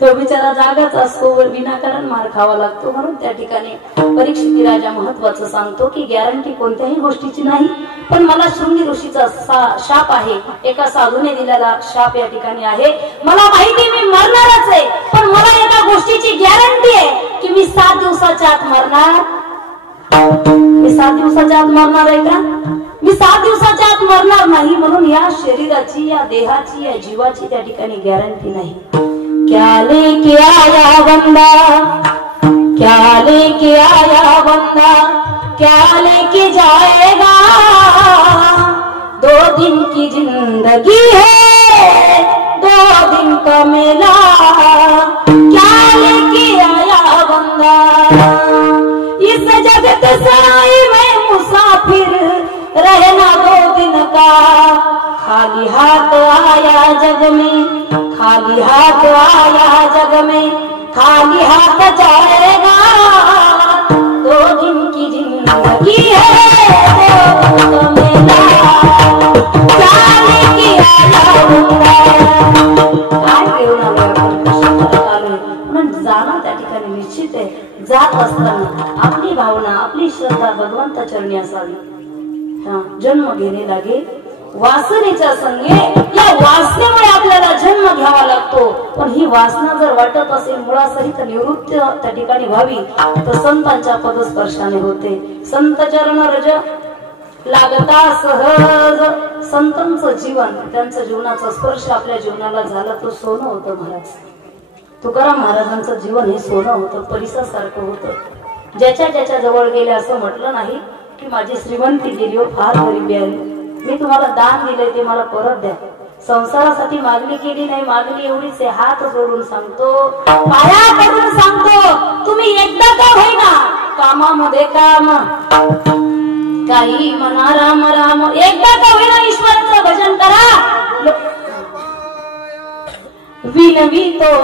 तो बिचारा जागाच असतो, विनाकारण मार खावा लागतो. म्हणून त्या ठिकाणी परीक्षित राजा महत्वाचं सांगतो की गॅरंटी कोणत्याही गोष्टीची नाही, पण मला शृंगी ऋषीचा शाप आहे, एका साधूने दिलेला शाप या ठिकाणी आहे. मला माहिती मी मरणारच आहे, पण मला एका गोष्टीची गॅरंटी आहे की मी 7 दिवसाच्या आत मरणार. मी 7 दिवसाच्या आत मरणार आहे का? मी 7 दिवसाच्या आत मरणार नाही. म्हणून या शरीराची, या देहाची, या जीवाची त्या ठिकाणी गॅरंटी नाही. क्या लेके आया बंदा, क्या लेके आया बंदा, क्या लेके जाएगा? 2 दिन की जिंदगी है, 2 दिन का मेला. क्या लेके आया बंदा, इस जगत साई में मुसाफिर रहना 2 दिन का. खाली हाथ आया जग में, खाली हाथ आया जग में, खाली हाथ जाएगा. 2 दिन की जिंदगी है, 2 दिन का मेला. क्या लेके आया बंदा, काय घेऊन आलोय आपण, कशाला आलोय? म्हणून जाणं त्या ठिकाणी निश्चित आहे. जात असताना आपली भावना, आपली श्रद्धा भगवंता चरणी असावी. जन्म घेणे लागे वासनेच्या संगे. या वासनेमुळे आपल्याला जन्म घ्यावा लागतो, पण ही वासना जर वाटत असेल मुळासहित निवृत्त त्या ठिकाणी व्हावी तर संतांच्या पदस्पर्शाने होते. संत चरण रज लागता सहज. संतांचं जीवन, त्यांचं जीवनाचा स्पर्श आपल्या जीवनाला झाला तो सोनं होतं. महाराज तुकाराम महाराजांचं जीवन हे सोनं होतं, परिसरासारखं होतं. ज्याच्या ज्याच्या जवळ गेले असं म्हटलं नाही की माझी श्रीमंती गेली हो, फार गरिबी आली, मी तुम्हाला दान दिलंय ते मला परत द्या. संसारासाठी मागणी केली नाही, मागणी एवढीच आहे, हात जोडून सांगतो, पाया पडून सांगतो, तुम्ही एकदा का होईना कामामध्ये काम, काही म्हणा राम राम, एकदा का होईना ईश्वराचं भजन करा. विनवितो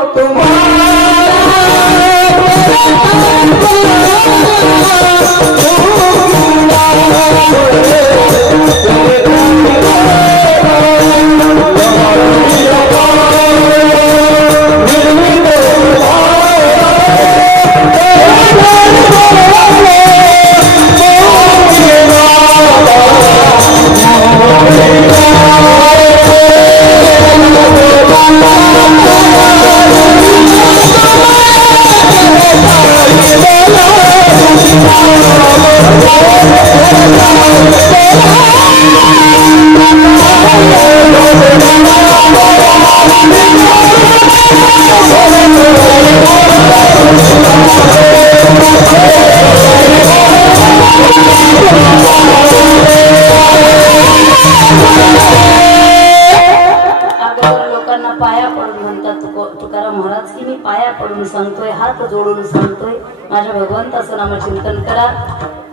पाया पडून सांगतोय, हात जोडून सांगतोय, माझ्या भगवंताचं नामचिंतन करा.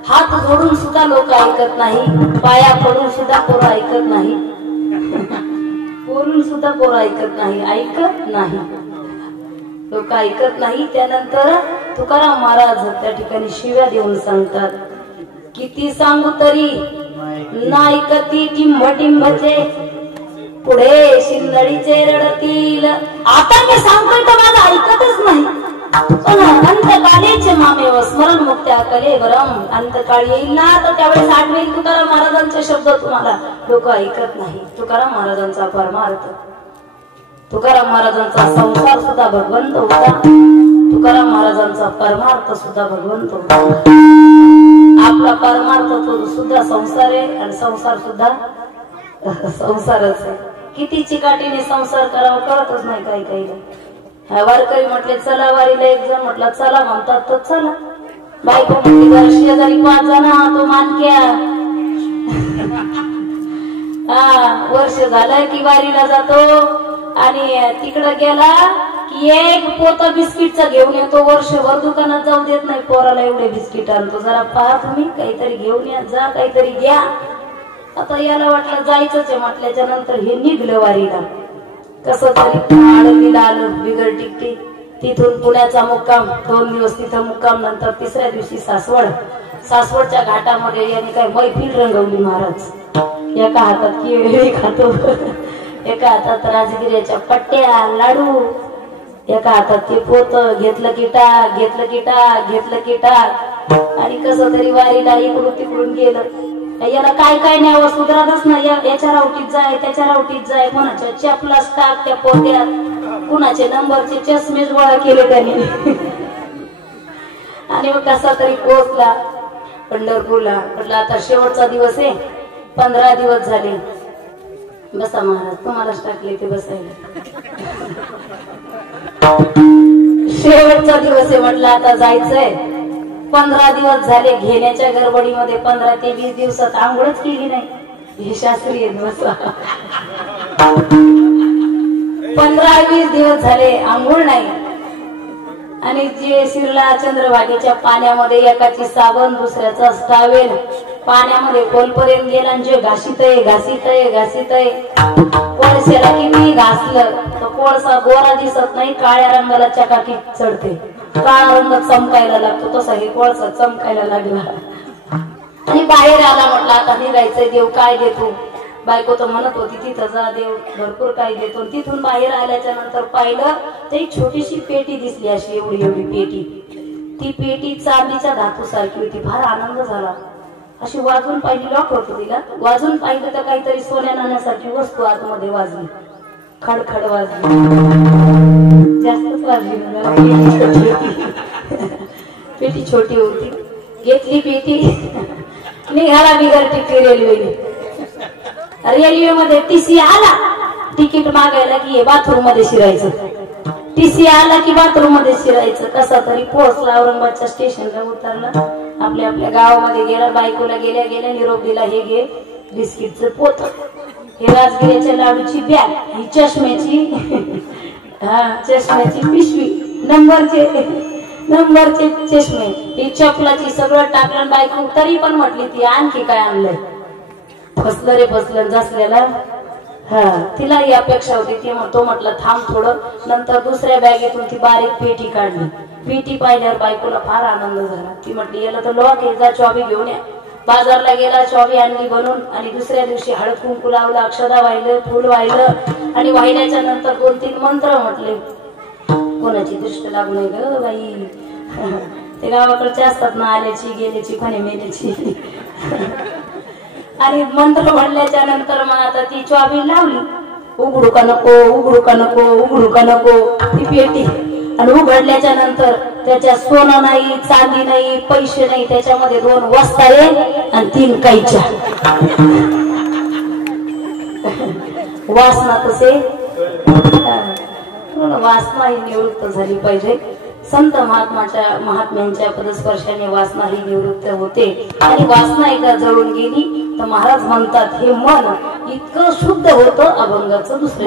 हात जोडून सुद्धा लोक ऐकत नाही, पाया पडून सुद्धा पोरं ऐकत नाही, बोलून सुद्धा पोरं ऐकत नाही, ऐकत नाही, लोक ऐकत नाही. त्यानंतर तुकाराम महाराज त्या ठिकाणी शिव्या देऊन सांगतात, किती सांगू तरी नायकती टिंबटिंबचे, पुढे शिंदडीचे रडतील. आता मी सांगतोय तर माझं ऐकतच नाही. पण अंतकाळीचे मामे व स्मरण मुक्त्या कलेवरम, अंतकाळी येईल ना तर त्यावेळेस आठवेल तुकाराम महाराजांचे शब्द. तुम्हाला लोक ऐकत नाही. तुकाराम महाराजांचा परमार्थ, तुकाराम महाराजांचा संसार सुद्धा भगवंत होता. तुकाराम महाराजांचा परमार्थ सुद्धा भगवंत होता. आपला परमार्थ तो सुद्धा संसार आहे आणि संसार सुद्धा संसारच आहे. किती चिकाटीने संसार करावा कळतच नाही काही काही. वारकरी म्हटले चला वारीला, एक जण म्हटला चला म्हणतात तर चला. बायको म्हटली जर शेजारी 5 जण तो मानक्या. वर्ष झालं की वारीला जातो आणि तिकडं गेला की एक पोत बिस्किटचा घेऊन येतो. वर्षभर दुकानात जाऊ देत नाही पोराला, एवढे बिस्किट आणतो. जरा पहा तुम्ही, काहीतरी घेऊन या, जा काहीतरी घ्या. आता याला वाटलं जायचंच आहे. म्हटल्याच्या नंतर हे निघलं वारीला. कसं तरी आळंदीला आलं बिगर टिकटी. तिथून पुण्याचा मुक्काम, 2 दिवस तिथं मुक्काम. नंतर 3ऱ्या दिवशी सासवड. सासवडच्या घाटामध्ये यांनी काय मैफिल रंगवली महाराज. एका हातात केळी खातो, एका हातात राजगिऱ्याच्या पट्ट्या लाडू, एका हातात ते पोत. घेतलं की टाक, घेतलं की टाक, घेतलं की टाक. आणि कसं तरी वारीला इकडून तिकडून गेलं. याला काय काय न्यावं सुधारतच नाही. याच्या रावटीत जाय, त्याच्या रावटीत जाय, कोणाच्या चपलाच टाक त्या पोत्यात, कुणाचे नंबरचे चष्मेच गोळा केले त्याने. आणि मग कसा तरी पोहोचला पंढरपूरला. म्हटलं आता शेवटचा दिवस आहे, 15 दिवस झाले. बसा महाराज, तुम्हालाच टाकले ते बसायला. शेवटचा दिवस आहे म्हटलं आता जायचंय. 15 दिवस झाले घेण्याच्या गडबडीमध्ये. 15 ते 20 दिवसात आंघोळच केली नाही. हे शास्त्रीय दिवस. 15-20 दिवस झाले आंघोळ नाही. आणि जे शिरला चंद्रभागेच्या पाण्यामध्ये एकाची साबण, दुसऱ्याचा टावेल पाण्यामध्ये खोलपर्यंत गेला. आणि जे घासीतय घासीतय घासीतय. कोळशाला किती घासलं तर कोळसा गोरा दिसत नाही, काळ्या रंगाला चकाकीत चढते. काळा रंग चमकायला लागतो, तसा हे कोळसा चमकायला लागला. आणि बाहेर आला. म्हटलं आता निघायचंय, देव काय देतो. बायको तर म्हणत होती तिथं जा, देव भरपूर काय देतो. तिथून बाहेर आल्याच्या नंतर पाहिलं तर एक छोटीशी पेटी दिसली, अशी एवढी एवढी पेटी. ती पेटी चांदीच्या धातू सारखी होती. फार आनंद झाला. अशी वाजून पाहिली, लॉक होतो तिला. वाजून पाहिलं तर काहीतरी सोन्या नाण्यासारखी वस्तू आतमध्ये वाजली. खडखड वाजली, जास्तच वाजली. पेटी छोटी होती. घेतली पेटी, निघाला बिगर तिकीट रेल्वेने. रेल्वेमध्ये टीसी आला. तिकीट मागायला की बाथरूम मध्ये शिरायचं. टीसी आला की बाथरूम मध्ये शिरायचं. कसा तरी पोहोचला, औरंगाबादच्या स्टेशनला उतरला. आपल्या आपल्या गावामध्ये गेला. बायकोला गेल्या गेल्या निरोप दिला, हे घे बिस्किटचं पोत, हे राजगिऱ्याच्या लाडूची बॅग, ही चष्म्याची चष्म्याची पिशवी, नंबरचे चष्मे, ही चपलाची, सगळं टाकलं. बायको तरी पण म्हटली ती आणखी काय आणलंय. फसलं रे फसलं जसल्याला. तिला ही अपेक्षा होती. ती तो म्हटलं थांब थोडं. नंतर दुसऱ्या बॅगेतून ती बारीक पेटी काढली. पेटी पाहिल्यावर बायकोला फार आनंद झाला. ती म्हटली याला तर लॉक आहे, जा चॉबी घेऊन या. बाजारला गेला, चॉबी आणली बनवून. आणि दुसऱ्या दिवशी हळद कुंकू लावलं, अक्षदा वाहिलं, फुल वाहिलं. आणि वाहिल्याच्या नंतर 2-3 मंत्र म्हटले. कोणाची दृष्ट लागू नये ग बाई. ते गावाकडचे असतात ना, आल्याची गेल्याची फणे मेल्याची. आणि मंत्र म्हणल्याच्या नंतर मग आता ती चॉबी लावली. उघडू का नको, उघडू का नको, उघडू का नको ती पेटी. आणि उघडल्याच्या नंतर त्याच्यात सोनं नाही, चांदी नाही, पैसे नाही. त्याच्यामध्ये 2 वस्तारे आणि 3 कैच्या. वासना तसे वासना ही निवृत्त झाली पाहिजे. संत महात्म्यांच्या पदस्पर्शाने वासना ही निवृत्त होते. आणि वासना एकदा जळून गेली तर महाराज म्हणतात हे मन इतकं शुद्ध होतं अभंगाचं दुसरं.